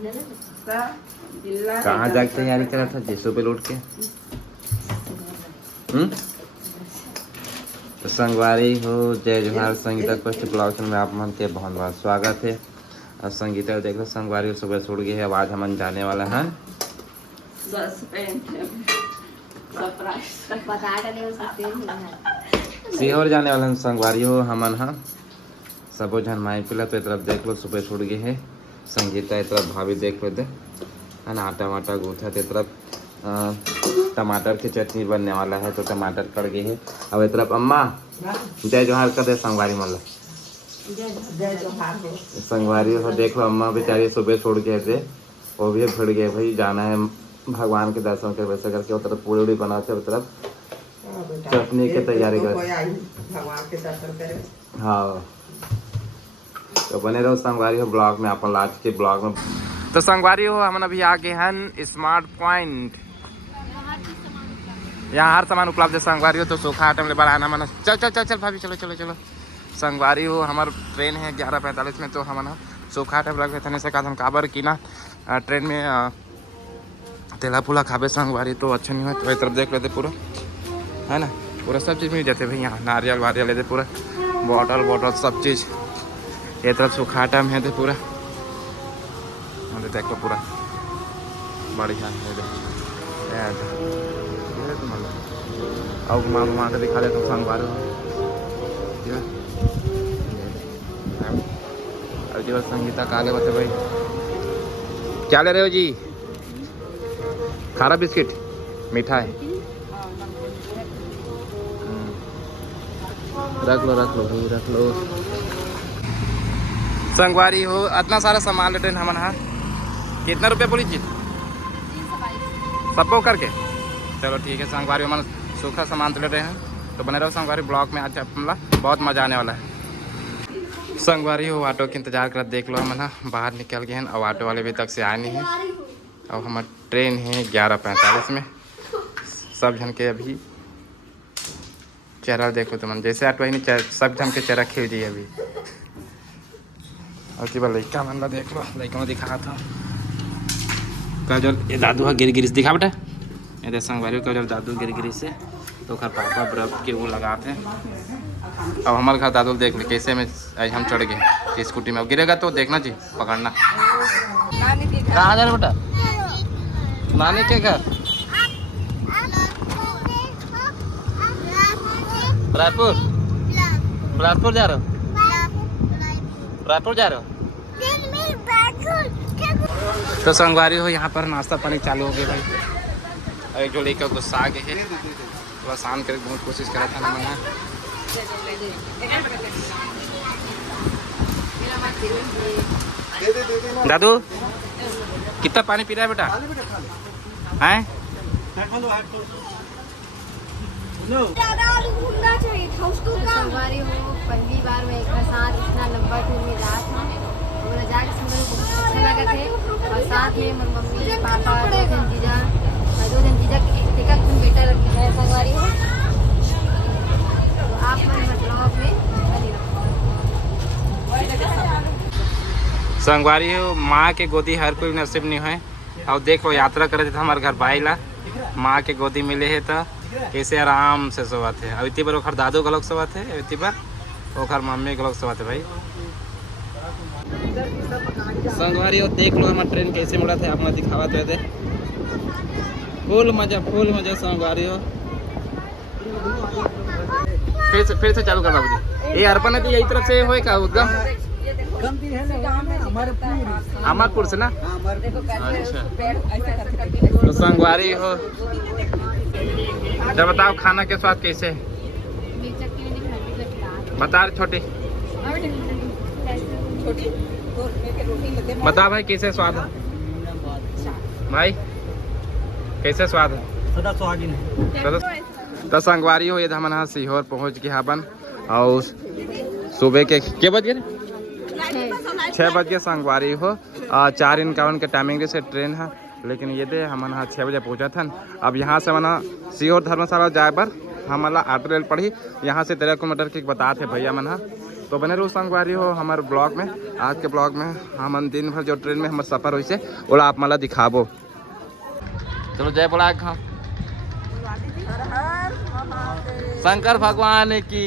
कहाँ जाके तैयारी करा था जीसो पे लौट के? तो संगवारी हो, जय जोहार। संगीता कष्ट ब्लॉग में आप मन के बहुत बहुत स्वागत है। और संगीता देख लो, संगवारी सुबह से उड़ गई है। अब आज हम जाने वाला हैं सीहोर जाने वाला हैं। संगवारी हो हमन हाँ सबो झन माई पिला। तो तरफ देख लो सुबह से उड़ गई है संगीता। तरफ भाभी देख लो है ना, आटा वाटा गूथा। तरफ टमाटर की चटनी बनने वाला है तो टमाटर कट गई है। अब एक तरफ अम्मा जय जोहार कर दे संगवारी मतलब संगवारी हो। देख लो अम्मा बेचारी सुबह छोड़ गए थे, वो भी भिड़ गए भाई। जाना है भगवान के दर्शन के वैसे करके। उस तरफ पूड़ी उड़ी बनाते, उस तरफ चटनी की तैयारी कर भगवान के दर्शन करे। हाँ तो बने रहो संगवारी हो ब्लॉग में। अपन लास्ट के ब्लॉग में तो संगवारी हो हम अभी आ गए हैं स्मार्ट पॉइंट। यहाँ हर सामान उपलब्ध है संगवारी हो। तो सूखा आइटम ले बढ़ाना मन। चल चल चल चल भाभी चलो चलो चलो। संगवारी हो हमार ट्रेन है 11:45 में। तो हम सूखा आइटम रख देते से हम काबर की ना ट्रेन में तेला पुला खाबे संगवारी तो अच्छा नहीं हो। तो तरफ देख लेते पूरा है ना, पूरा सब चीज़ मिल जाते भाई यहाँ। नारियल वारियल लेते पूरा, बॉटल बॉटल सब चीज़। ये तरफ सूखा आइटम है तो पूरा देखो पूरा बढ़िया है। और घुमा के दिखा देता हूँ संगवारी हो। और जी संगीता काले बते भाई क्या ले रहे हो जी? खारा बिस्किट मीठा है, रख लो भाई रख लो। संगवारी हो इतना सारा सामान लेते हैं हम। हाँ कितना रुपये बोली जी? 322 सबको करके। चलो ठीक है। संगवारी हम सूखा सामान तो ले रहे हैं। तो बने रहो संगवारी ब्लॉग में। आज हमला बहुत मज़ा आने वाला है। संगवारी हो ऑटो के इंतजार कर देख लो। हम ना बाहर निकल गए हैं और ऑटो वाले अभी तक से आए नहीं हैं। और हमारी ट्रेन है 11:45 में। सब जन के अभी चेहरा देखो तो मन जैसे ऑटो ही नहीं सब जन के चेहरा खिल जी अभी। और की बार लड़का मन देख लो, लड़का में दिखा था कजल ये दादू है गिर गिरी दिखा बेटा। ये देख संगवारी कजल दादू गिर गिरी से तो घर पापा बर्फ के वो लगाते हैं। अब हमारे घर दादू देख ले कैसे में आज हम चढ़ गए कि स्कूटी में। अब गिरेगा तो देखना जी पकड़ना। कहाँ जा रहे बेटा? नानी के घर रायपुर। बिलासपुर जा रहे हो? रायपुर जा रहे हो? तो संगवारी हो यहाँ पर नाश्ता पानी चालू हो गया भाई। और एक जो लेकर गुस्सा आ गए है थोड़ा शांत करके बहुत कोशिश करा था ना मना। दादू कितना पानी पी रहा है बेटा? हैं संगवारी हो पहली बार मैं एक साथ इतना लंबा टूर में जा था। मेरा जाके समझ बहुत अच्छा लगा थे। और साथ में मम्मी पापा दो जन जीजा टिकट तुम बेटा रखी है संगवारी हो। तो आप मेरे ब्लॉग में संगवारी हो माँ के गोदी हर कोई नसीब नहीं है। और देखो यात्रा करे थे हमारे घर बाइला माँ के गोदी मिले है तो कैसे आराम से सोवा थे। अब इतनी बार ओखर दादू का लोग सोवा थे, इतनी बार ओखर मम्मी के लोग सोवा थे भाई। संगवारी हो देख लो हमारा ट्रेन कैसे मुड़ा थे अपना दिखावा तो थे। फुल मजा संगवारी हो। फिर से चालू कर बाबूजी। ये अर्पण है यही तरफ से होए का उद्गम अमरपुर से ना। अच्छा तो संगवारी हो जब बताओ खाना के स्वाद कैसे है बता रहे छोटी बता भाई कैसे स्वाद है भाई? कैसे स्वाद है? तो संगवारी हो ये हम यहाँ सीहोर पहुँच गए अपन। और सुबह के बज गए 6 बज गए संगवारी हो। 4:51 के टाइमिंग से ट्रेन है। लेकिन ये दे हम 6 बजे पहुँचा था। अब यहाँ से मना सीहोर धर्मशाला जाए पर हम ऑटो रेल पड़ी। यहाँ से 13 किलोमीटर की बताते भैया मन तो बने रहो संगवारी हो हमारे ब्लॉग में। आज के ब्लॉग में हम दिन भर जो ट्रेन में हमारे सफ़र हुई से ओला आप मला दिखाबो। चलो जय बोला शंकर भगवान की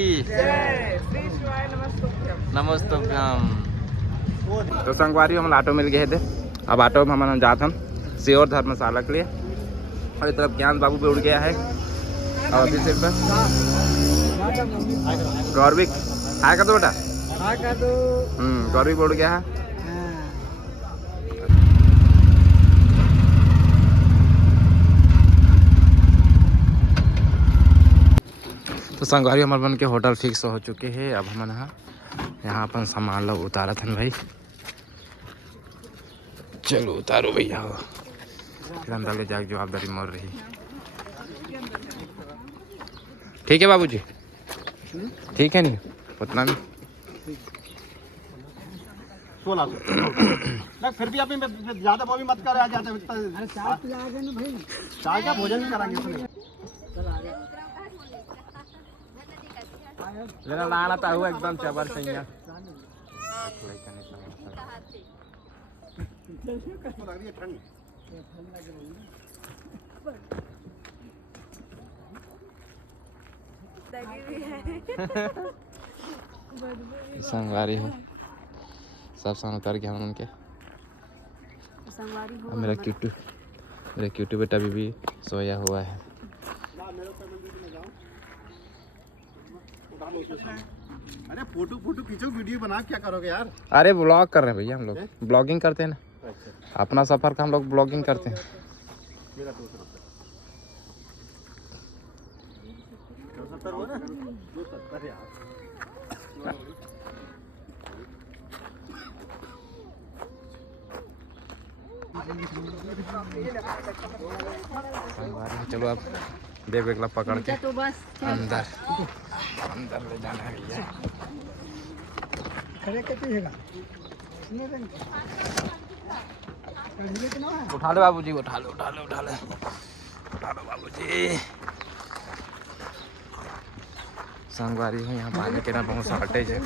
नमस्तुभ्यम। तो संगवारी हम ऑटो मिल गए थे। अब ऑटो में हम जाते हम सीहोर धर्मशाला के लिए। और इस तरफ ज्ञान बाबू भी उड़ गया है। और अभी सिर्फ गौरविक आएगा तो बेटा गौरविक उड़ गया है। तो संगवारी हमारे बन के होटल फिक्स हो चुके हैं। अब हम यहाँ अपन सामान लोग उतारा था भाई। चलो उतारो भैया फिर अंदर ले जाके जवाबदारी मोड़ रही। ठीक है बाबूजी ठीक है नहीं उतना नहीं 16 फिर भी अभी ज्यादा वो भी मत कर। आ जाते चाय का भोजन भी कराएंगे। लेना लाना था हुआ एकदम चबर सही है। संगवारी हो सब सान उतर गया उनके। मेरा क्यूटू बेटा भी सोया हुआ है। अरे फोटो खींचो वीडियो बना क्या करोगे यार। अरे ब्लॉग कर रहे हैं भैया हम लोग ब्लॉगिंग करते हैं ना। अपना सफर का हम लोग ब्लॉगिंग करते हैं। चलो अब बैग वेगला पकड़ के तो बस अंदर ले जाना है भैया। उठा लो बाबूजी उठा लो बाबूजी। संगवारी है यहाँ पानी के ना बहुत शॉर्टेज है।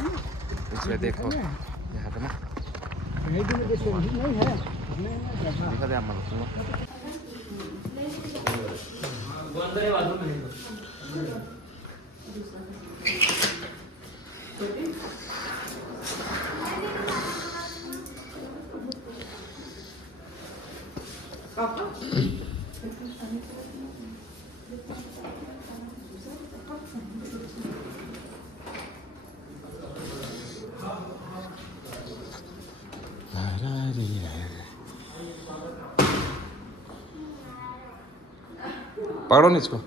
इसमें देखो यहाँ पे ना दिखा दे आप पकड़ो नहीं इसको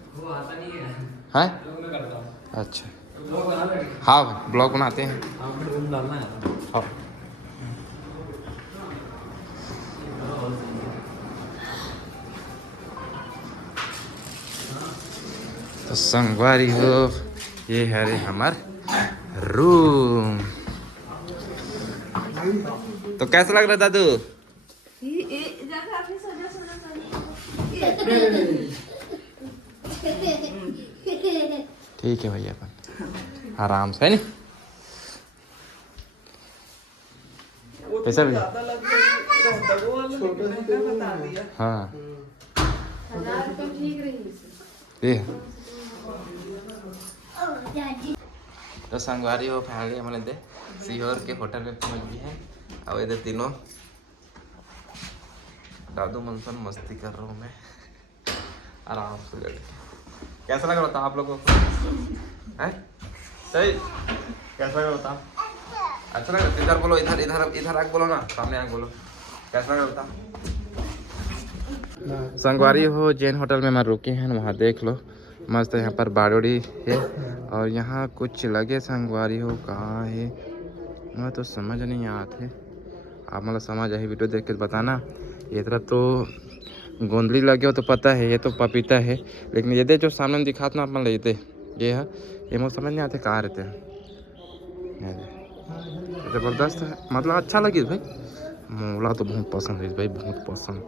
है। अच्छा हाँ ब्लॉग बनाते हैं। हाँ तो संगवारी हो ये है रे हमार रूम। तो कैसा लग रहा दादू? ठीक है भैया अपन आराम से है नी कैसा भैया। हाँ ये तो संगवारी हो फाइनली हमने दे सीहोर के होटल में पहुंच गए हैं। अब इधर तीनों दादू मनसन मस्ती कर रहा हूँ मैं आराम से बैठ के। कैसा लग रहा था आप लोगों को है सही कैसा लग रहा था? अच्छा लग रहा। इधर बोलो इधर आग बोलो ना सामने आग बोलो कैसा लग रहा था? संगवारी हो जैन होटल में मैं रुके हैं वहाँ देख लो मस्त यहाँ पर बाड़ोड़ी है। और यहाँ कुछ लगे संगवारी हो कहाँ है मैं तो समझ नहीं आते। आप मतलब समझ आई वीडियो देख के बताना। ये तरफ तो गोंदली लगे हो तो पता है ये तो पपीता है। लेकिन ये दे जो सामने दिखाते ना आप मतलब ये है ये मुझे समझ नहीं आते कहाँ रहते हैं। ज़बरदस्त है मतलब अच्छा लगी भाई। मोला तो बहुत पसंद है भाई बहुत पसंद।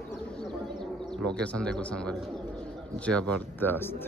लोकेशन देखो संगवारी ज़बरदस्त।